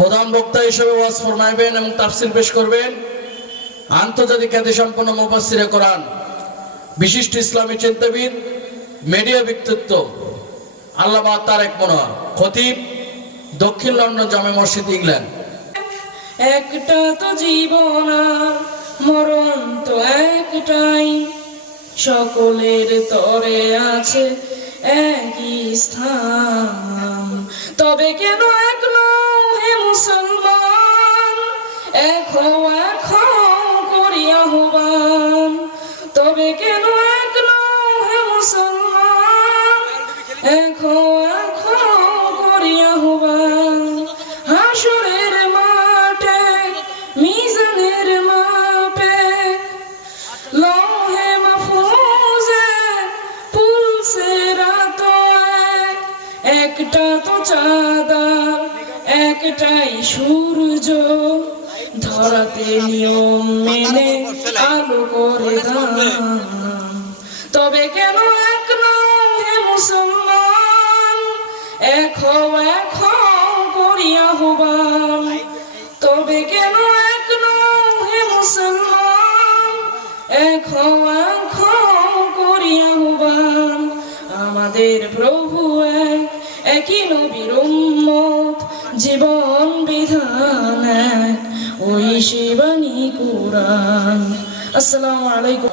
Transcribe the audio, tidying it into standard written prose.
প্রধান বক্তা হিসেবে ওয়াজ ফরমাইবেন এবং তাফসীর পেশ করবেন আন্তর্জাতিক খ্যাতিসম্পন্ন মুফাসসিরে কোরআন, বিশিষ্ট ইসলামী চিন্তাবিদ, মিডিয়া ব্যক্তিত্ব আল্লামা তারেক মনোয়ার, খতিব, দক্ষিণ লন্ডন জামে মসজিদ, ইংল্যান্ড। একটা তো জীবন আর মরণ তো একটাই, সকলের তরে আছে একই স্থান। তবে কেন এক নও হে মুসলমান, এখো এখো করি আহ্বান। তবে কেন এক নও হে মুসলমান, এখো এখো করি আহ্বান। হাসরের মাঠে মিজানের মাপে লৌহে মাহফুজে পুলসে রাত একটা তো চাঁদা একটাই সূর্য, ধরাতে নিয়ম মেনে আলো করে দান। তবে কেন এক নও হে মুসলমান, এখো এখো করি আহ্বান। তবে কেন এক নও হে মুসলমান, এখো এখো করি আহ্বান। আমাদের প্রভু এক, একই নবীর উম্মত, জীবন বিধান এক, ওই সে বাণী কুরআন। আসসালামু আলাইকুম।